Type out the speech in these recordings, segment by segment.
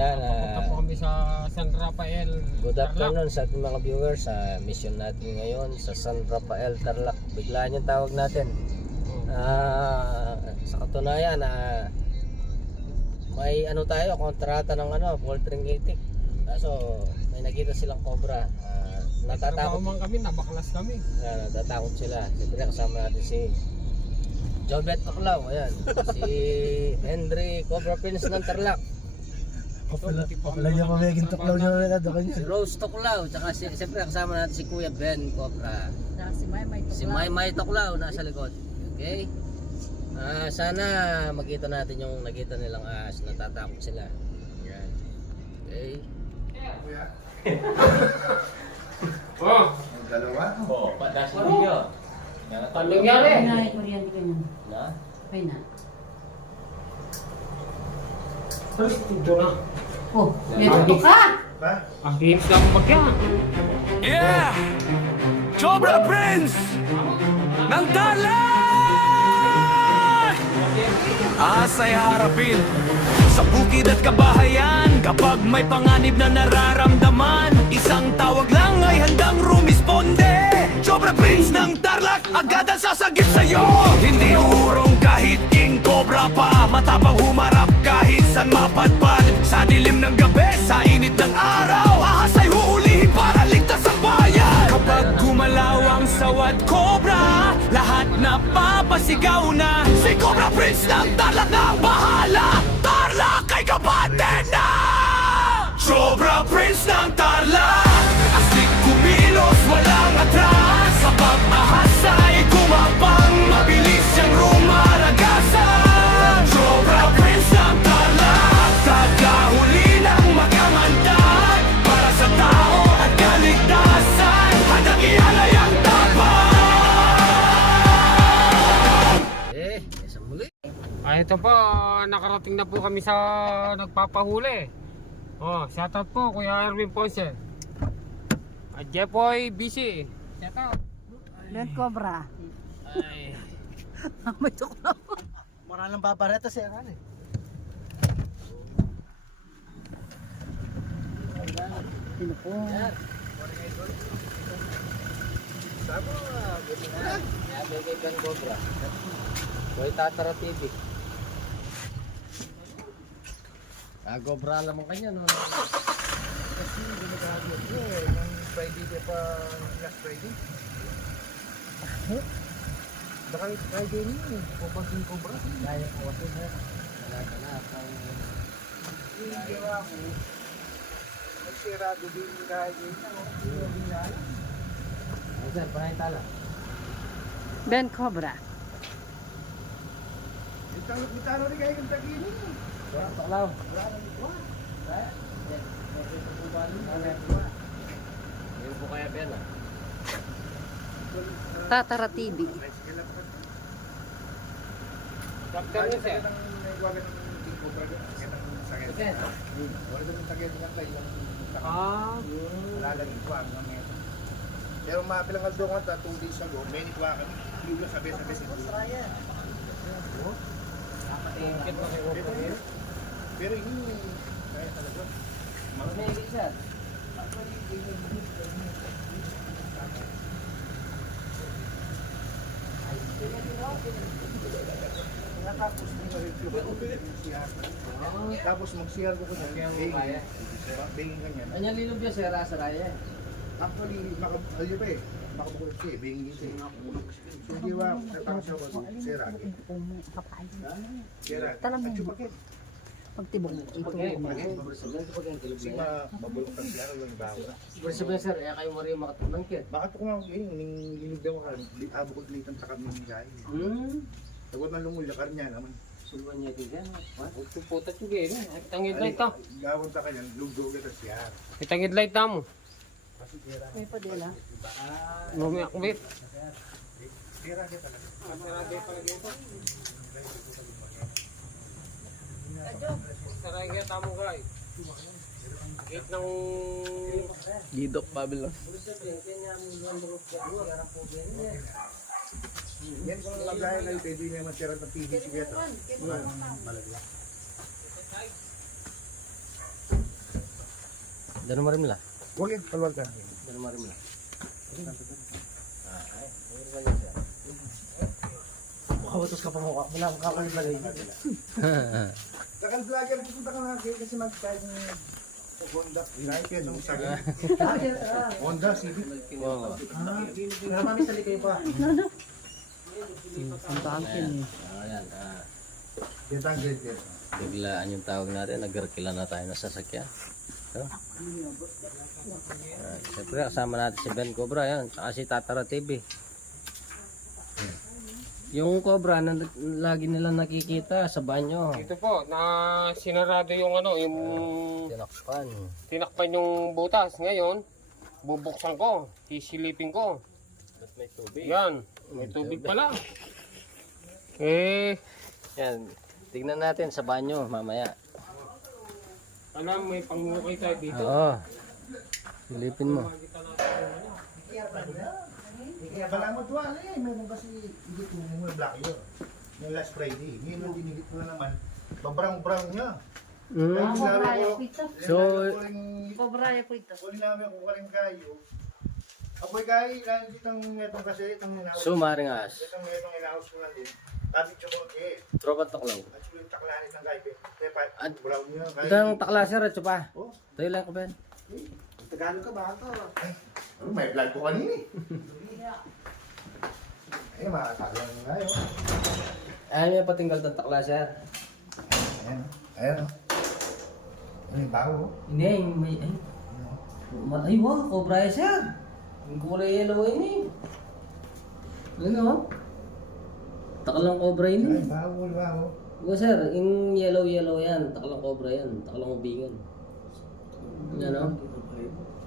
Yan, Punta po kami sa San Rafael. good Tarlac. afternoon sa ating mga viewers. Sa mission natin ngayon sa San Rafael, Tarlac. Biglaan yung tawag natin. Sa katunayan, may ano tayo, kontrata ng poultry itik. Kaso may nakita silang cobra. Natatakot Natatakot man kami, nabaklas kami. natatakot sila. Siyempre kasama natin si Jobet Tuklaw, ayan. Si Henry Cobra Prince ng Tarlac. Kapala niya mamegin tuklaw niya ulit at doon Si Rose Tuklaw, tsaka siyempre kasama natin si Kuya Ben Cobra. Si Maymay Tuklaw. Si Maymay Tuklaw nasa likod. Okay? Sana makita natin yung nakita nilang ahas, natatakot sila. Yan. Okay? Oh! Dalawa? Oh, padas ninyo. Ano nangyari? Ay, kuryente ka niyan. Na? Okay na. Alis, ito na. Oh, may tutok ka! Ba? Ang games lang bagya. Yeah! Cobra Prince! Ng Tarlac! Asay harapin sa bukid at kabahayan. Kapag may panganib na nararamdaman, isang tawag lang ay handang rumisponde. Cobra Prince ng Tarlac, agad ang sasagip sa'yo. Hindi urong kahit king cobra pa, matapang humarap kahit san mapadpad. Sa dilim ng gabi, sa init ng araw, ahas ay huulihin para ligtas ang bayan. Kapag gumalaw ang sawat cobra, lahat na papasigaw na si Cobra Prince ng Tarlac na bahala. Tarlac ay kapatid na! Cobra Prince ng Tarlac, astig kumilos, walang atras. Sa pag-ahas ay kumapang, mabilis siyang rumaragasan. Cobra Prince ng Tarlac, tagahuli ng magamandag. Para sa tao at kaligtasan, handang ialay ang tapang. Isang muli. Ito po, nakarating na po kami sa nagpapahuli. Oh, shoutout po Kuya Erwin Ponce. At Jepoy BC. Shoutout. Len Cobra. Ay. May tuklaw. Marang lang papareta si Aran eh. Sino po? Sabo, buti na. Kaya kay Ben Cobra. Boy Tatara TV. Cobra alam mo kanya, no? Kasi ginagawa ko ng Friday di pa last Friday. Baka Friday niyo eh. Pupunting cobra. Kaya ko kasi na. Wala ka na. Yung gawa ko. Nagsirado din kahit yun. Ano sir, panay tala? Ben Cobra. Italo rin kayo yung tagino. Tuklaw. Wala nang ikuha. Ngayon po kaya Ben ah. Tatara TV. Doctor niya sir. Ben. Wala doon yung tagino ng tayo. Ah. Wala lang ikuha. Pero mapilang aldo ko nga 2 days ago, may ikuha kami. Yung sabi-sabi si Saraya. Tingkit na kayo po ngayon. Pero hindi kaya talaga. May sir. Tapos mag-share ko niyan. Kaya mo kaya. Bingin ka niyan. Ano lilog yung sir, Saraya? Actually, ayun pa eh. Makabukulog siya eh. Bingin dito eh. So, hindi ba, natapos siya ba? Sira. Sira. At chupakit. Pagtibong ito. Kasi mabulok ang sira yung bago. Sabi sir, kayo mo rin makatulangkit. Bakit ko nga yun, nilog daw ka. Abo ko tulitan sa kami ng gaya. Tagod ng lumulakar niya naman. Sulwan niya din yan. Putat yung gaya. Kitangid light ta. Gawin ta kanya, lugdog ito siya. Kitangid light ta mo. May padela. Lumi akbit. Sira siya talaga. Saraya tamo guys. Gate ng Gidok Babylon. Yan kung maglaya na yung pwede niya matira ng PVC ito. Malagla. Dano mo rin mula. Huwag yun, kalwal ka. Dano mo rin mula. Makawatos ka pa mukha. Wala kang kakulit lagay. Sakal vlogger, pupunta ka na kasi mag-try ng Honda. Kahit yan, yung sabi. Honda, Civic. Oo. Mami, sali kayo pa. Santa Angkin eh. Ayan. Getang grade. Biglaan yung tawag natin. Nagkila na tayo ng sasakyan. So, siyempre kasama natin si Ben Cobra yan. Tsaka si Tatara TV. Yung Cobra na lagi nilang nakikita sa banyo. Ito po, na sinarado yung ano, yung Tinakpan. tinakpan yung butas. Ngayon, bubuksan ko, sisilipin ko. Tapos may tubig. Yan, may tubig pala. Eh, Yan. Tignan natin sa banyo mamaya. alam, may pangukay tayo dito. Oo. Silipin mo. Kaya pala mo tuwa eh. Meron kasi higit mo yung black yun. Yung last Friday. Ngayon dinigit mo na naman. Babrang-brang niya. Kaya sinabi ko, So- Cobraya po ito. Kunin namin kung kaling kayo. Apoy kayo, lang itang metong kasi itang inaos. So, maringas. Itang metong inaos ko lang din. Tapos chocolate eh. Tropa taklaw. At yung taklanit ng kayo. Pepa, At- brown niya. Itang takla sir at pa. Oh, Tayo lang ko Ben. Tagalog ka ba ito? May vlog ko kanina eh. Ay, makakagawin nga yun. Ayaw niya patinggal ng takla sir. Ayan. Ayan. Ano yung bago? Hindi, may... Ay, wow, Cobra yan sir. Yung kulay yellow yun eh. Ano? Taklang Cobra yun Ay, eh. bago. Oo sir, yung yellow yan. Taklang Cobra yan. Taklang ubingan. Yan o.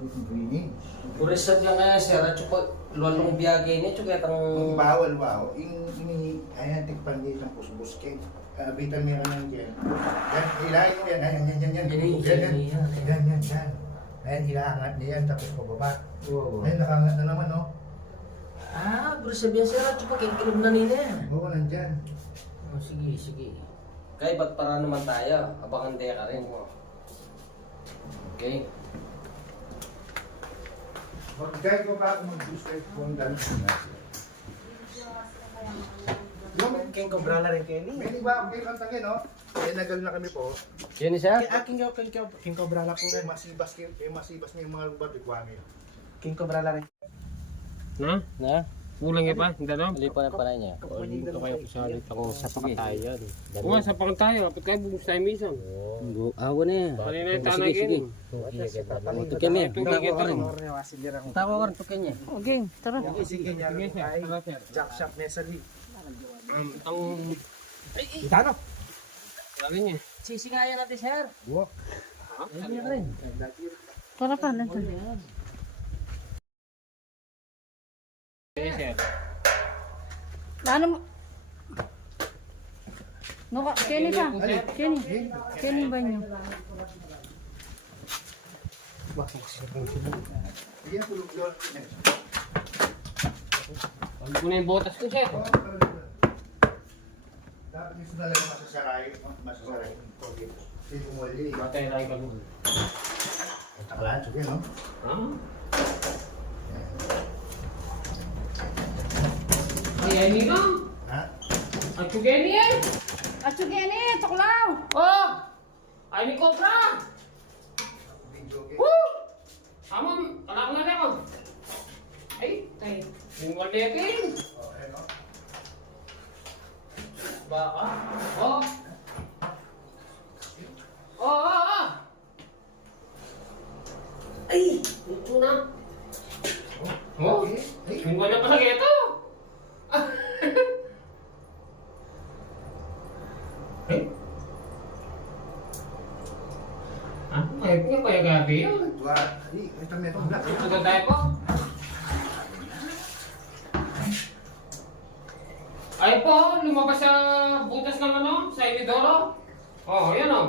Green. Purisad yan kaya sir. At yung luwalong biyagay niya. Tsaka Yung itang... bawal. Yung ayan, tikpan din ng pusbus cake. Bitan meron ng dyan. Yan, hilahin mo yan. Yan. Ayan, hilahangat niya yan. Tapos pababa. Ayan, nakangat na naman, no? Ah, purisad yan sir. At yung kikilob na nila yan. Oo, nandyan. Oh, sige. Kaya ba't para naman tayo? Abangan tayo ka rin. Okay. Mag-guide ko pa ako mag-boost kung dami. King Cobra na rin kayo ni. May ba kayo kantangin, no? Kaya nagal na kami po. Yan sir? King Cobra na po Kaya rin. masibas na yung mga lugar requirement. King Cobra na rin. Na? Na? Kulang pa, hindi na. Mali pa na panay niya. Ito kayo kusalit ako sa pakatayan. Oo, sa pakatayan. Kapit kayo bubus tayo minsan. Awa na yan. Kanina yung tanay kayo. Tukin niya. Tugigit Tawa ka rin. Wasindirang. Tawa ka rin, tukin niya. Okay, tara. Sige niya Sige, sir. ay Tara, sir. Jack Shop Nestle. Itang... Itano? Lagi niya. Sisingayan natin sir. Wow. Ayun ka rin. Tara pa, nandun. Okay, sir. Ano mo? Kenny ka. Kenny ba niyo? Hindi na tulog yun. Pag ko na yung botas ko, sir. Dapat yung talaga masasaray. Hindi bumuli. Batay tayo ka doon. Takalaan, sige, no? Ha? Ay, ay, lang. Ha? At yung Kenny eh. Atso Kenny, tuklaw! Oh! Ay, ni Cobra! Video game. Woo! Amam, anak na ako. Ay, tay. Yung walekin. Okay, no? Baka? Oh! Oh! Ay! Ito na. Oh! Yung wala pa lagi ito. Eh? Ah, kaya gabi yun. Ito meron black. Ito tayo po. Ay po, lumabas sa butas ng ano, sa inidoro. Oh, yan o.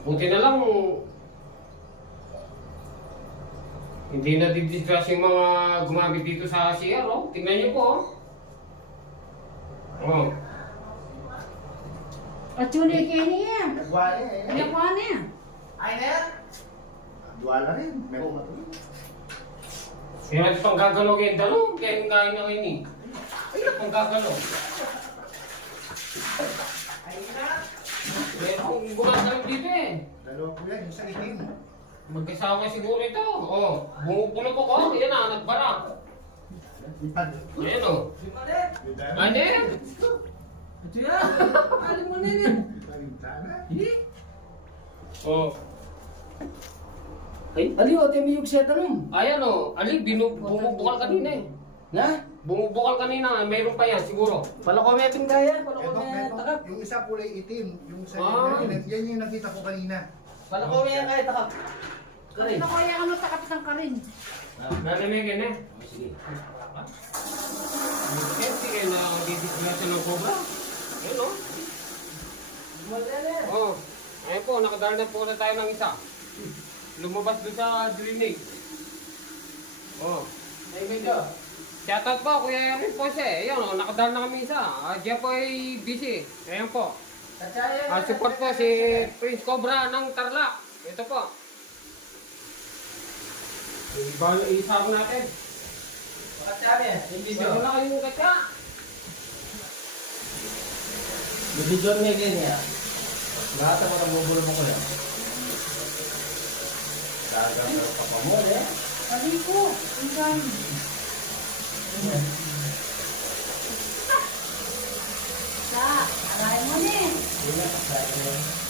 Buti na lang, hindi na didiscuss yung mga gumamit dito sa CR, oh. Tingnan niyo po, oh. Oh. Atso ni Kenny yan. Nagwari eh. Nakuha niya. Ay, Ner! Duwala rin. Meron ba ito? Kaya natin pang gagalaw kayo dalo. Kaya yung kain na kayo ni. Ay, pang gagalaw. Meron gumagalaw dito eh. Dalawa po yan, yung sa itim. Magkasama siguro ito. Oh, bumupulo po ko. Yan na, nagbara. Ayan o. Ano yan? Ito yan. Alim mo na yan. Oh. Ay, aliw, ito yung miyog siya tanong. Ayan o. Ali, bumubukal kanina eh. Na? Bumubukal kanina. Mayroon pa yan siguro. Pala ko may pingkaya. Pala ko Ito, may takap. yung isa kulay itim. Yung isa yan yung nakita ko kanina. Pala ko may kaya takap. Karin. Ano kaya ano takap ng karin? Narinig yan eh. Sige. Sige na didisgrasya ng cobra. Ayan o. Oh. Ayan po, nakadala na po na tayo ng isa. Lumabas doon sa drainage. Oh. Ay, medyo. Shoutout po, Kuya Erwin Ponce. Ayan o, nakadala na kami isa. Jepoy busy. Ayan po. Support po si Prince Cobra ng Tarlac. Ito po. Isama natin. Makatsabi, yung video. Wala na kayong katya. Yung video niya ganyan. Lahat ang mga bubulong ko yan. Gagawin pa pa mo eh. Sabi ko, ang karin. Sa, alay mo na eh. Yun na, kasaya.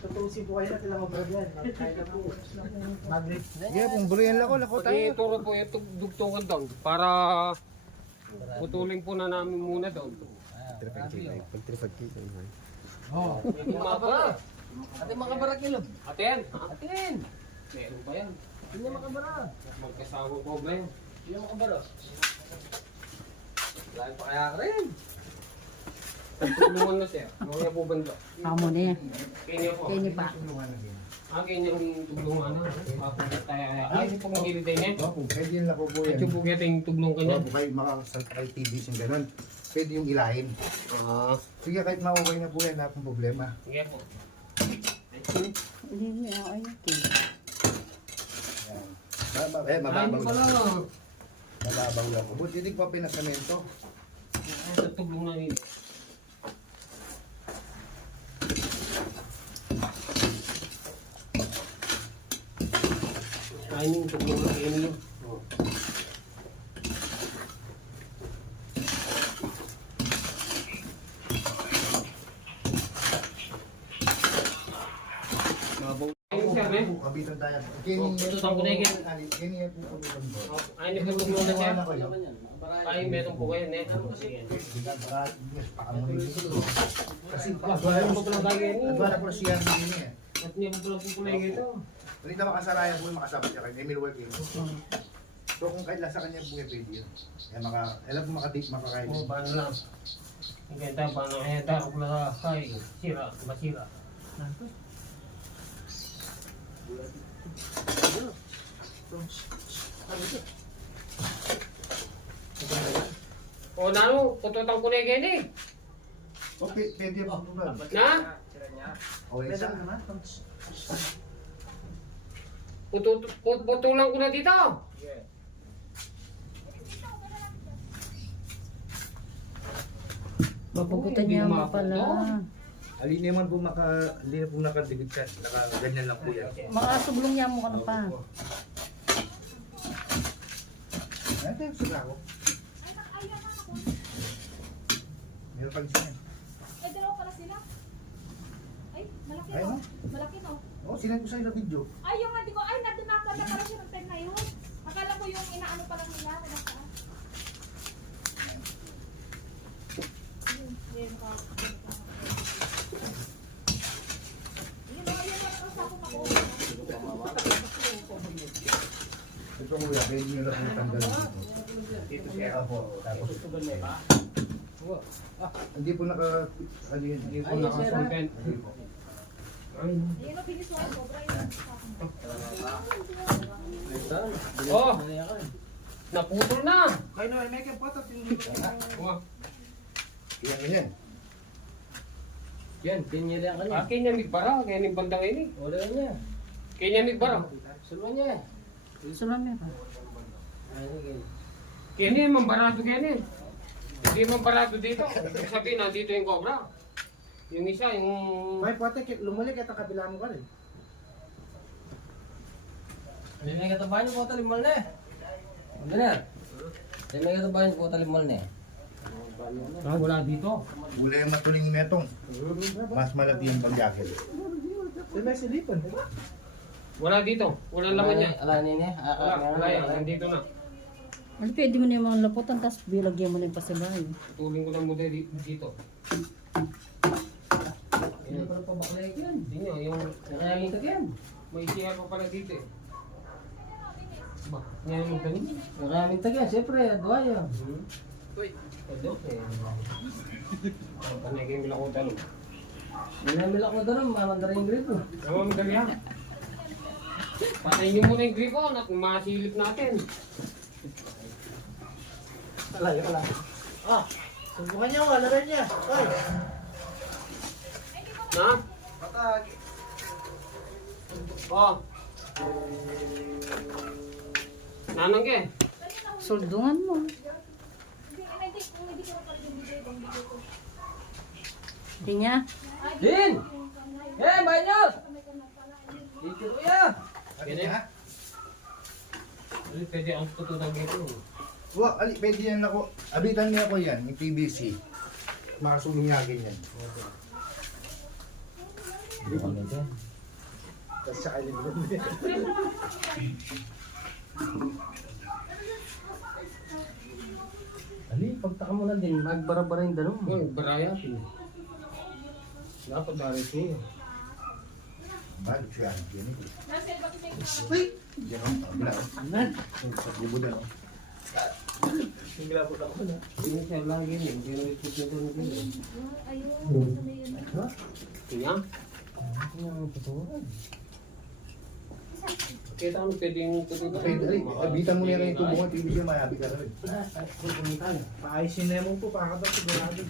Tutusin po kayo natin lang ang yan. Kaya na po. Magnet. Sige, kung burihan lako tayo. Pag-ituro po yung dugtungan doon para putulin po na namin muna doon. Oh, Makabara. ate makabara kilo. Aten. Atin. Meron pa yan. Hindi makabara. Magkasama ko ba yan? Hindi makabara. Lahat pa kaya ka rin. Tulungan na siya. Mga po banda. Amo na yan. Kanya po. Kaya pa. Kanya yung tuglungan na. Mapunta tayo. Ay, hindi po magiging tayo niya. Kung pwede yun lako po yan. Ito po kaya yung tuglong kanya. Kung kayo makakasal TV yung ganun, pwede yung ilahin. Sige, kahit maukay na po yan, wala pong problema. Sige po. Hindi na ako ayun. Yan. Ay, Mababaw hindi pala. lang. Mababaw lang po. Buti hindi pa pinasamento. Sa tuglong na nito. Ay, yung tuglong na nito. Ayun siya, eh. Kabitan tayo. Tutang ko na yun. Kini yan po po po. Ay, hindi ko tuglong na siya. Ano ko yun? Ay, meron po kayo, net. Sige. Kasi Meron po pala tayo yan. adwala po siya din niya. At niya po pala po pala ito. Balita makasarayan po yung makasabat siya kay Emil Working. So kung kahit lasa kanya po yung pwede yun. Kaya alam po makakain. Oh, paano lang? Ang ganda, paano kaya tayo pala kay sira, masira. O nano, pututang ko na yung eh. Okay, pwede po po ba? Na? O isa. Putulang ko na dito. Mapugutan niya mo pala. Alin naman po hindi na po nakadikit siya. Ganyan lang po yan. Makasublong niya mo ka na pa. Ito yung sila ko. Meron pag siya. Eh, dalawa pala sila. Ay, malaki Ay, no? no? Malaki no? Oh, sinend ko sa'yo na video. Ay, yung hindi ko, ay, nandun na pala siya ng time na yun. Akala ko yung inaano pa lang nila. Kaya saan? Ayun. kuya, pwede nyo lang po tanggal dito. Dito siya. Opo, tapos hindi po naka, ano yun, Hindi po naka-solvent. Ayun o, pinisuan ko. Brian. Oh! Naputol na! Kayo na, may kang patat yung dito. Oh, yan. Yan, pinyari ang kanya. akin yan bara, kaya ni bandang ini. Wala niya. Kaya ni bara. Sulman niya. Sulman mo. Ay, ganyan. Kaya ni, mambarado kaya ni. Hindi mambarado dito. Ibig sabihin, nandito yung cobra. Yung isa, yung... May pati, lumalik at ang kabila mo ka rin. Hindi may katabahan yung kota limal na eh. Hindi na. Hindi may katabahan yung kota limal na eh. Wala dito. Wala yung matuling netong. Mas malaki yung pag-jacket. May silipan, di ba? Wala dito. Walang laman niya. Alanin niya. Wala yan. Nandito na. Ano pwede mo na yung mga laputan, tapos bilagyan mo na yung pasibahay. Tuling ko lang muna dito. Hindi pa pa baklay yan. Hindi nyo, yung... Nakayang tag yan. May siya pa pala dito eh. Ba, ngayon yung ganun. Nakayang tag yan. Siyempre, adwaya. Ado, eh. Panay kayong bilako talo. Minamil ako doon, mamandara yung grito. Ewan mo dali ha. Patayin nyo muna yung gripo at masilip natin. Alayo, alayo. Ah, subukan niya, wala rin niya. Ay, Na? patag. Oh. Nanang ke? Suldungan mo. Hindi ko mapag-ibigay kung hindi ko. Hindi niya. Din! Eh, banyos! Dito ya! Pwede ha? Pwede ang tutunan dito. Ali, pwede yan ako. Abitan niya ako yan, yung PVC. Makasuminyagin yan. Tapos sa kalimutan niya. Ali, pagtaka mo lang din, magbara-bara yung dalong mo. Uy, baraya. Dapat darit niya. Balik siya. Yan ito. Nasel, bakit may Uy! Yan o, kabila o. Yung paglibudan o. Hindi siya lagi niya. Hindi na ito dito na dito. ayun, sa may yun. Kaya? Kita ano pwede yung tutunan. Pwede, Ali. Abitan mo yan yung tubungan, PVC, mayabi ka rin. Paayusin na mo po, pakakataw sigurado.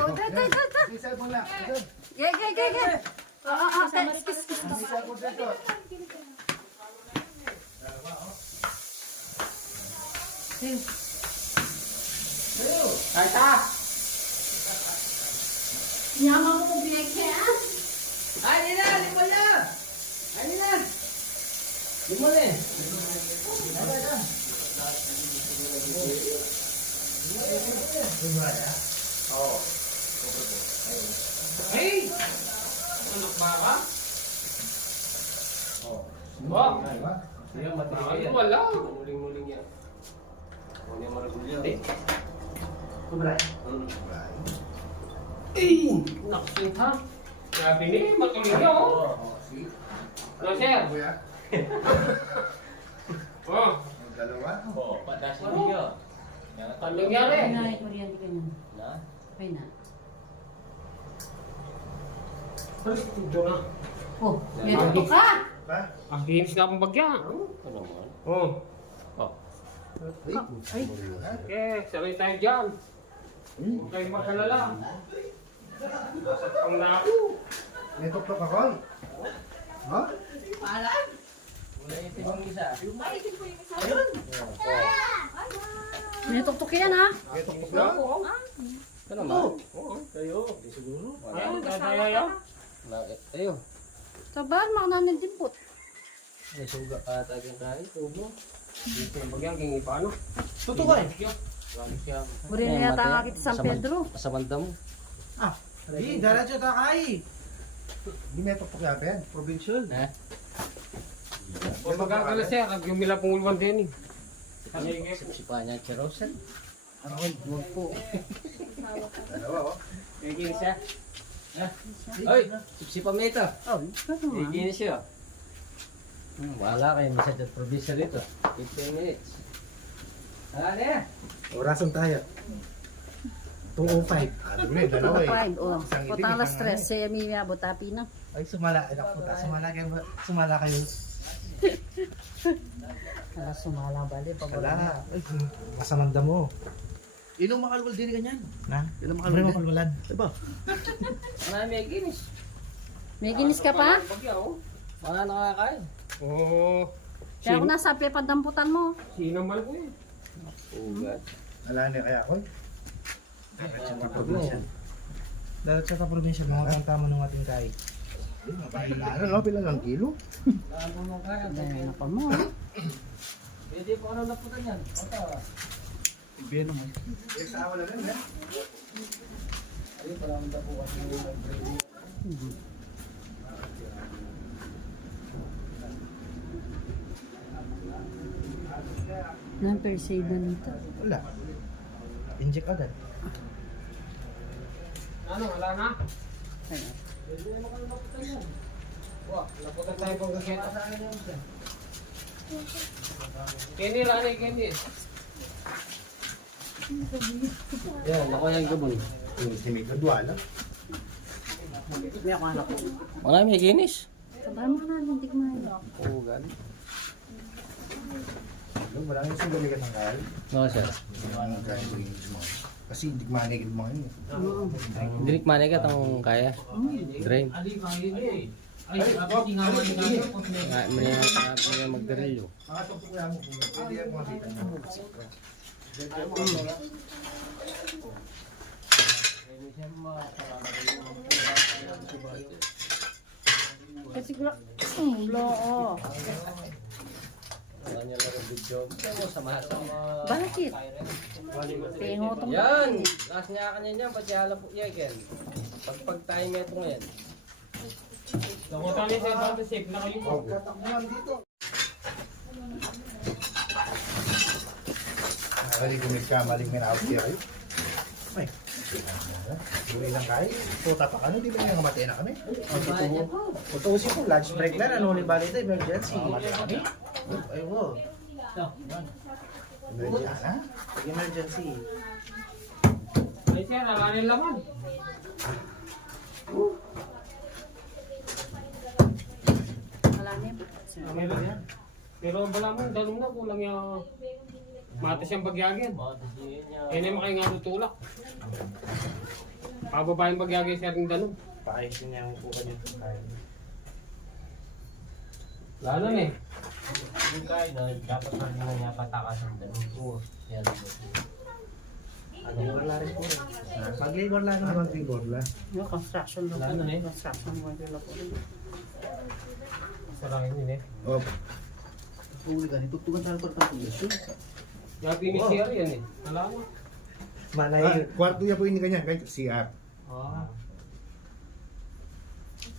Oh, da. May cellphone lang. Ge. May cellphone dito. Kata! Yaman mo kung binagyan. Ay, nila! Limol na! Ay, nila! Limol eh! Hey! Anak ba ka? Oh. Oh! Sige, Ay, matigay yan. wala. Muling-muling yan. Huwag niya maragulyan. Naksin ha? Sabi ni, matuloy niya oh. No, sir? Kuya, Oh, ang dalawa. Oo, patasin niyo. ano nangyari? Pinay, kuryente ka na. Na? Okay na. Ito na. Oh, may tutok ka. Pa? Ang kinis na akong bagya. Ano mo? Oh. Oh. Ay. Okay, sanay tayo dyan. Huwag kayong makalala. Ang naku. May tok-tok ako. Ha? Wala yung tibang isa. Ay, itin po yung isa. May tutok yan ha. May tok-tok lang. Ano naman? Oo. Kayo. Di siguro. Ayan, dadaya. Ayo. Sabar, makananin din po. May suga ka tagang kain. Tubo. Dito yung bagyan, kaya paano? Tutukoy. Uri na yata nga kita San Pedro. Sa banda mo. Ah, di, diretso takay. Hindi may tok-tok yata yan. Provincial. Eh? Huwag magkakala sir, ang gumila pong ulwan din eh. Si Panya Cherosen. Ano? Huwag po. Dalawa oh. Kaya siya. Ay, sipsipan mo ito. Oh, ikaw naman. Iginis siya. Wala kayo, masyadong producer dito. 15 minutes. Hala na. Orasan tayo. 2:05. Ano rin, dalawa eh. 5, oh. Isang itim, Putang alas isang 3, siya may abotapi na. Ay, sumala. Ay, naku, sumala kayo. Kala sumala bali, pabala. Wala. Ay, masamang damo. Inong makalwal din ganyan. Na? Inong makalwalan. Diba? Wala may ginis. May ginis ka pa? Bagyaw. Wala nakakain. Oo. Kaya ako nasabi pa damputan mo. Sinamal ko eh. Ugat. Wala na kaya ako. Dapat sa probinsya, mga ang tama ng ating kain. Ano, no? Pila lang kilo? Ano mo kaya? Dahil na pa mo. Pwede po ano naputan yan. Ito. Ibeno mo. Sa wala rin, eh. Ayun, parang po kasi yung nag-break. Nang per se na nito. Wala. Inject agad. Ano, wala na? Kaya. Pwede naman kayo naputan yan. Wah, napunta tayo pang kakita. Kenny, Rani, Kenny. Yan, ako yung gabon. Yung sinigod, wala. May ako anak ko. Wala may ginis. Sabay mo na, lintik mo yun. Ugat. Yung wala yung sumalikan ng kaya. No, sir. Ano ang kaya yung mo? Kasi hindi manigid mo ngayon. Dinik manay ka tang kaya. Drain. May magdarilyo. Pwede yan makita nyo. Kasi ko loo. Wala niya lang ang video. Sama-sama. Bakit? Tingo tong Yan! Last niya kanya niya. Ba't yala po yan, Ken? Pag tayo metro ngayon. Nakuha niya sa ibang safe na kayo. Katakbuhan dito. Nakali gumit ka, maling minawag siya kayo. Ay. Buhay lang kayo. Puta pa kami, di ba nga matay na kami? Tutusin ko, lunch break na. Ano ulit bali ito? Emergency. Ay, wow. Nandiyan na. Emergency. Ay, sir, wala na laman. Wala na yun. Pero wala mo, dalong na, kulang yung mata siyang bagyagin. Yan ay makay nga tutulak. Pababa yung bagyagin sir ng dalong. Paayos niya ang upuan niyo. Lalo na eh. Yung kaya na, dapat na hindi niya patakas ang dalong tour. Yan. Ano wala rin po. Mag-labor lang naman. Mag-labor lang. Yung construction lo. Lalo na eh. Construction worker lo po. Sarangin yun eh. Oh, Puli ka, nitutugan tayo para pag-tulisyon. Yung finisher yan eh. Wala mo. Malay. kwarto niya po ini kanya, kahit CR. Ah.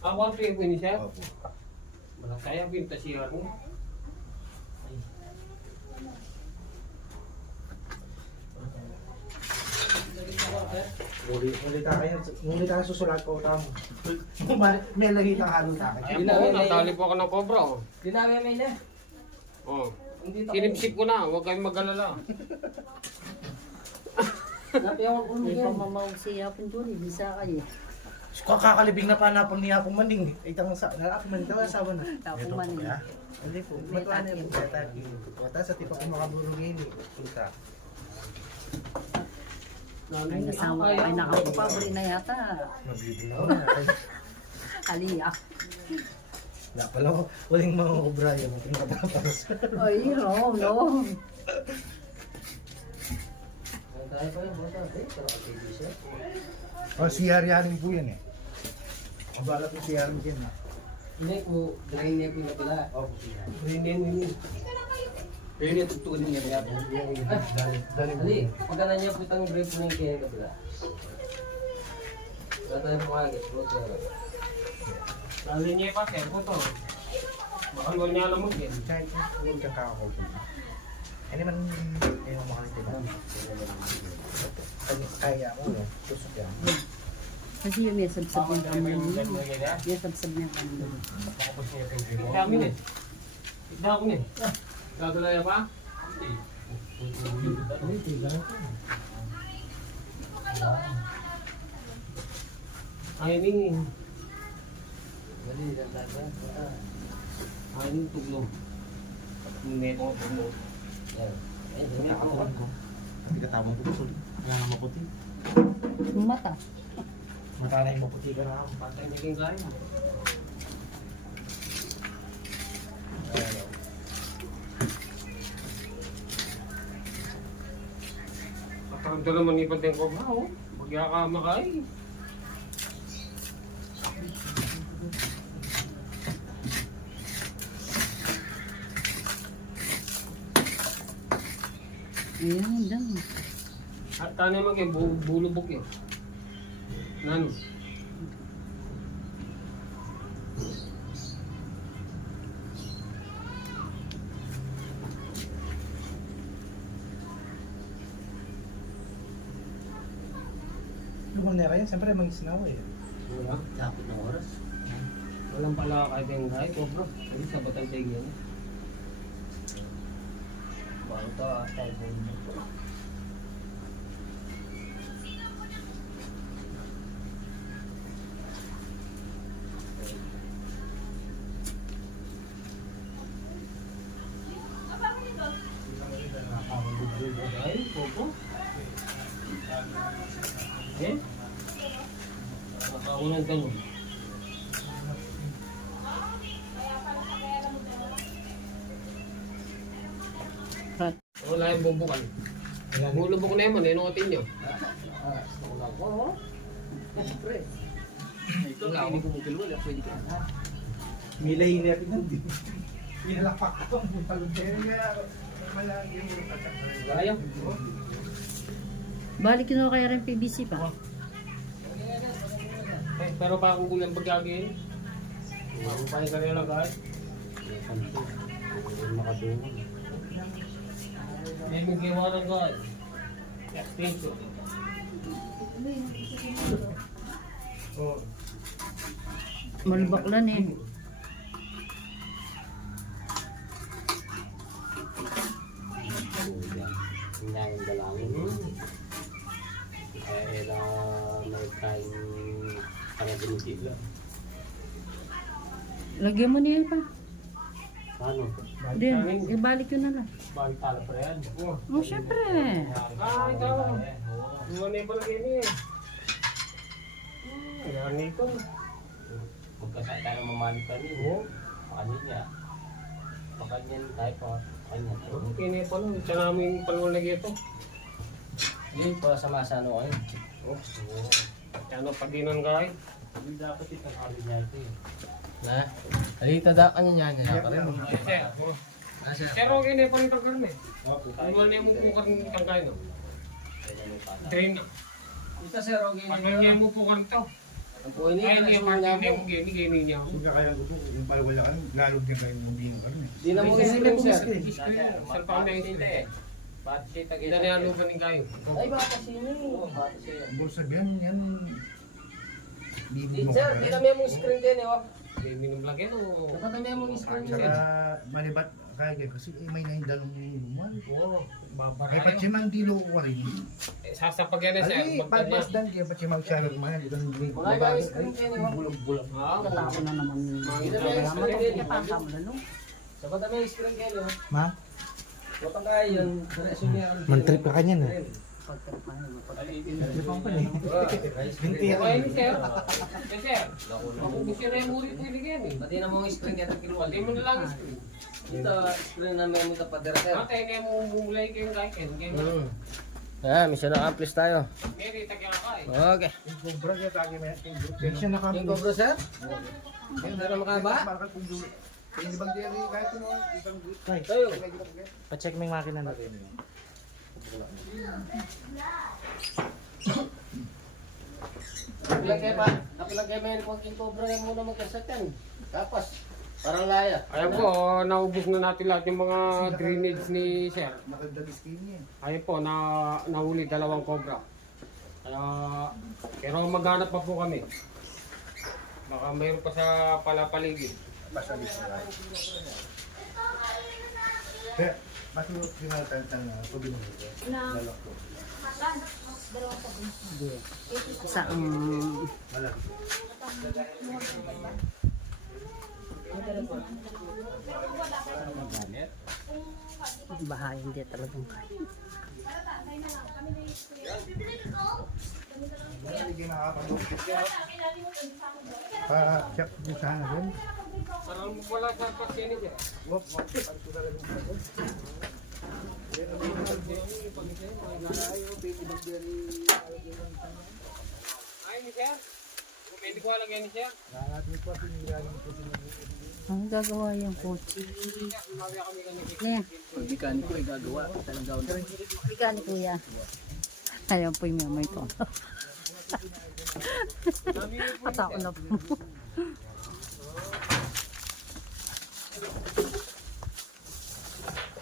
Ako ang finisher? Opo. Kaya pinta CR mo. Muli tayo susulat ko tamo. May lagi kang halo sa akin. Ayan po, natali po ako ng cobra oh. Dinawi may na. Oh. Hindi Sinipsip ko na, huwag kayong mag-alala. Napi ang ulo May yan. pamamawag siya po doon. Bisa kayo. Kakalibing na panapon niya akong maning. Itang sa ako man daw asawa na. Tapos man yun. Hindi po. Matuan na po sa taki. Wata sa tipo ko makaburugin eh. Puta. Ay nasama ko. Ay nakapapabri na yata. Mabibi na ako. Aliya. Na pala ko. Waling mga obra yun. Yung katapas. Ay, no, no. Tayo pa yung bota. Eh, pero okay, siya. Oh, CR yan po yan eh. Ang balat ng CR mo dyan ha. Hindi ko, dahil niya po yung napila. Opo, CR. Hindi. Pero niya tutunin niya kaya po. Dali mo. Ali, pagkana niya po itang break po ng kaya kapila. Wala tayo po kagad. Lalo niya pa, sir, po to. Baka huwag niya alam mo din. Kahit huwag kang kakakaupo. Ano man yung makakita ba? Kaya ako, tusok yan. Kasi yung may sabsab yung kamay niya. Yung sabsab niya kamay. Dami na. Dami na. Gagulaya pa? Ayun yung... Mali, dandagan. Ayun yung tuglong. Meto ko tuglong. Yan. Ay, hindi ako. Nakakawan ko. Hindi ka tawang ko gusto. Kaya nga maputi. Yung mata. Mata na yung maputi ka na ako. Patay naging gaya. Pataramda naman ni Panteng ko ba, oh. Pagya ka makay. Ayan, dami. At tanya mag yung bulubok yun. Nano? Lumang nera yan, siyempre may sinaw eh. Wala. Dapat ng oras. Walang pala kahit yung kahit, oh bro. Ay, sa batang tayo yan. Bago to, tayo po. Ay, popo. Eh? Nakaunan ka mo. Wala yung bubukan. Bulubok na yun, inuotin nyo. Wala ko, oh. Siyempre. Ito lang ako kumutulwal. Pwede ka na. Milay na rin nun. Pinalakpak ko. Kaya malagi mo tatak. Ayaw. Balik yun ako kaya rin PVC pa. Eh, pero pa akong gulang pagkagin. Mabupahin ka nila guys. May magiwanan guys. Extension. Oh. Malbaklan eh. Hindi yung dalangin. Kaya may time para binigila. Lagyan mo niya pa. Paano? Din, ibalik yun na lang. Balik tala pa yan. Oh. Oh, syempre. Ah, ikaw. Ano yung palagay niya eh. Ayan nito. Magkasaya tayo mamalik ka niyo. Oo. Pakanya. Pakanya tayo pa. Pakanya. Okay na pa lang. Siya namin panulagay ito. Yun pa sa masano kayo. Oh. Ano pag ginon guys? Hindi dapat itong kali niya ito eh. Na? Alita da kanya niya niya pa rin. Pero okay na pa rin itong karne. Manual na yung mukha ng kangkay no? Train na. Ito sir, okay Manual niya yung mukha nito. Ang po ini Ay, na hindi yung niya martin mo. niya yung gini niya. Kung kaya ko po, yung palawala ka, lalog niya kayo ng binong ka rin eh. Di na mo isipin sir. Saan pa kami yung spray? Ba't siya tagi Hindi na niyalupan ni kayo. Ay baka sino? Baka siya. Bulsa yan, yan. Binong Sir, ka di rin. na may mong screen din eh. Oh. May minumlag yan o? Nakatami mong screen din. Saka malibat kaya kayo kasi may nahindalong luman. Oo. Ay pachimang dilo ko rin. Sasapag yan eh sir. Ay, pagpas dan kaya pachimang siya rin mga itong Wala ba yung screen din eh. bulog-bulog. Ah, Katako na naman yun. Mga Di na may ito. screen din. Katako na no. Sabat na may screen kayo. Ma? Wala kaya yun. Diretso niya. Mantrip ka kanya na. Okay ni sir. Eh sir. Kung gusto na yung muri po iligyan eh. Pati na mong screen kaya itong kiluwal. Pati mo na lang screen. Ito, screen na may mga pader sir. Ate, kaya mo mumulay kayong guys. Kaya Ah, mission accomplish tayo. di tagyan ka eh. Okay. Yung cobra kaya tagi may Yan siya Yung nakapit. cobra sir? Meron makaba? Yung ibang diri kahit ano, ibang Tayo. Pa-check mo yung makina natin. Kapilagay pa. Kapilagay mo yung pagking cobra yung muna magkasatan. Tapos, parang laya. Ayan po, naubos na natin lahat yung mga drainage ni sir. nakagdag skin niya. Ayun po, nahuli 2 cobra. Kaya, pero maghanap pa po kami. Baka mayroon pa sa palapaligid. Pasalis na tayo. Kaya, bakit yung pinatantang na tubig mo dito? Lalak ko. Sa Malaki. bahay, hindi talagang kaya. Hindi nakakapag-upit ka. Pa-check din sana din. Parang wala sa pasyente siya. Wop, wop. Pag ito talaga yung pagod. Ay, ni sir. Pwede ko alam yan ni sir. Nakakapit pa, pinirahan ko sila. Ang gagawa yung kotse. Yan. Mekaniko ay gagawa. Talagang gawin. Bigan kuya. Ayaw po yung mamay ko. Patao na po.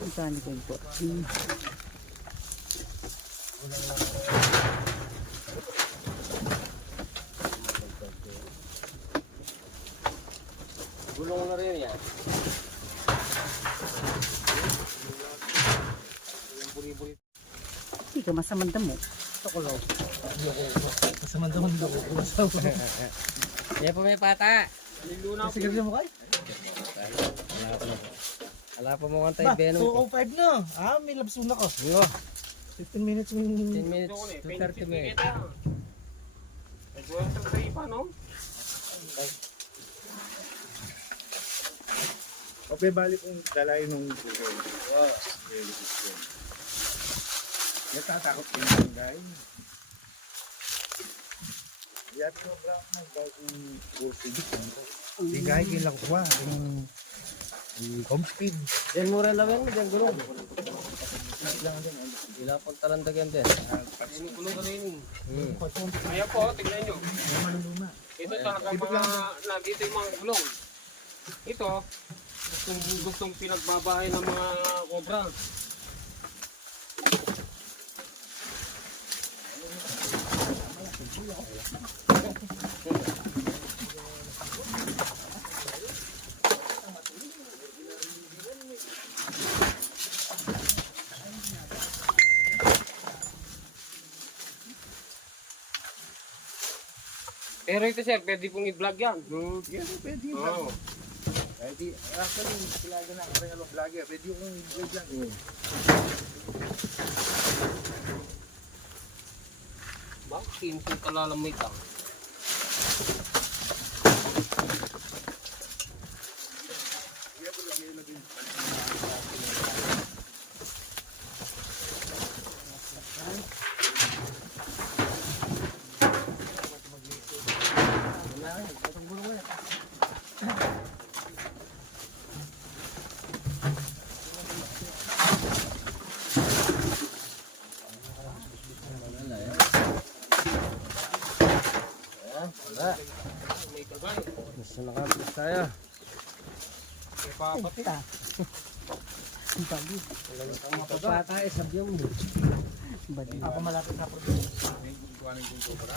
Bigan ko yung kotse. Gulong na rin yan. Hindi ka masamang damo. Yan po may pata. Sige mo kayo. Wala pa mo kang tayo Benong. 2:05 na. May labsun ako. 15 minutes. 10 minutes to 30 minutes. Ito yung sa ipa, no? Okay, balik kong dalay nung natatakot din yung guys. Yan ko bro, nagbago kursi dito. Di guys, kilang kuha yung home speed. Diyan mura lang yan. Diyan gulong. Wala pang talandagan din. Yung gulong ka rin. Ayan po, tignan nyo. Ito talagang mga, nandito yung mga gulong. Ito, gustong pinagbabahay ng mga cobra. Pero ito sir, pwede pong i-vlog yan. Yan, pwede yung Oo. Pwede, actually, sila na ako rin along vlogger. Pwede yung vlog lang. Bakit kinsin ka lalamay ka? May kagay. Gusto nakapit tayo. May papati. Pata eh, sabi mo. Ako malapit na produce. May kukuhanin kong sobra.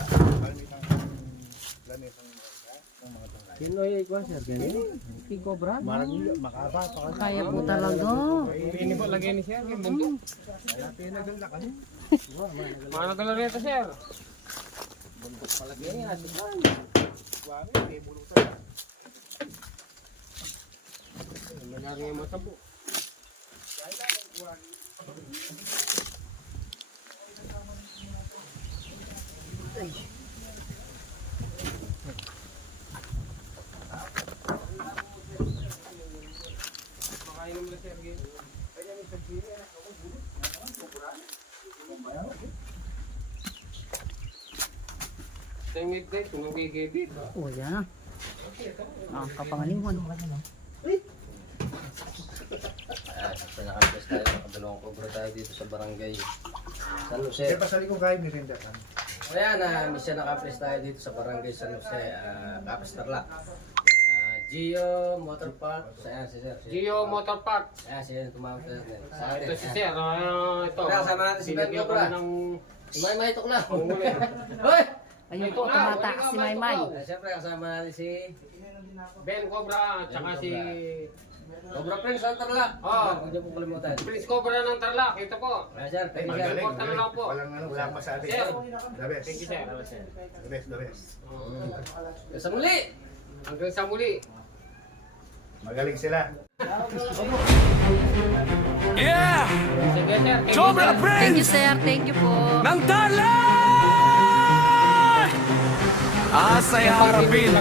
Lamitan ng mga tangkay. Sino yung ikaw sir? Ganyan? King Cobra? Makaba pa ka. Kaya po talaga. Ini po lagyan ni sir, yung bundok. Kaya pinaganda ka. Managal rin ito sir. Palagyan yan. Wami, may bulutan. Nangyari yung matabo. Makainom na sir. Tengit guys, kung nagigibit. O yan. Kapangalingon. Sa nakapres tayo, nakadalawang Cobra tayo dito sa barangay San Jose. Kaya pasali ko kayo mirinda kan. O yan, misa nakapres tayo dito sa barangay San Jose, Capiz Tarlac. Gio Motor Park. Ayan si sir. Gio Motor Park. Ayan si sir, tumawag tayo. Sa atin. Ito si sir. Ito. Kaya sama natin si Ben Binigyan Cobra. kami ng May tukla. Ang huli. Hoy! Ayun po, tumatakas si Maymay. Siyempre, kasama natin si Ben Cobra, tsaka si Cobra Prince ng Tarlac. Oo. Huwag niyo pong kalimutan. Prince Cobra ng Tarlac. Ito po. Sir, thank you, sir. Magaling, Support na lang po. Walang ano, wala akong masabi. Sir. The best. Thank you, sir. The best, the best. Sa muli! Hanggang sa muli. Magaling sila. Yeah! Sige, sir. Thank you, Cobra sir. Thank you, Prince sir. Thank you po. ng Tarlac! Asa'y harapin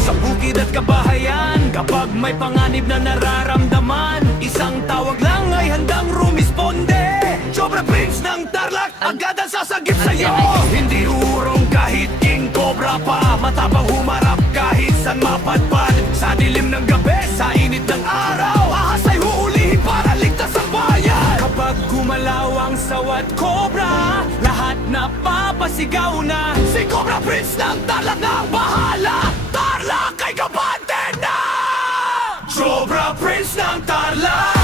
sa bukid at kabahayan. Kapag may panganib na nararamdaman, isang tawag lang ay handang rumisponde. Cobra Prince ng Tarlac, agad ang sasagip sa'yo. Hindi urong kahit king cobra pa, matapang humarap kahit san mapadpad. Sa dilim ng gabi, sa init ng araw, ahasa'y huulihin para ligtas ang bayan. Kapag gumalaw ang sawat cobra, lahat na papasigaw na si Cobra Prince ng Tarlac na bahala. Tarlac ay kabante na! Cobra Prince ng Tarlac!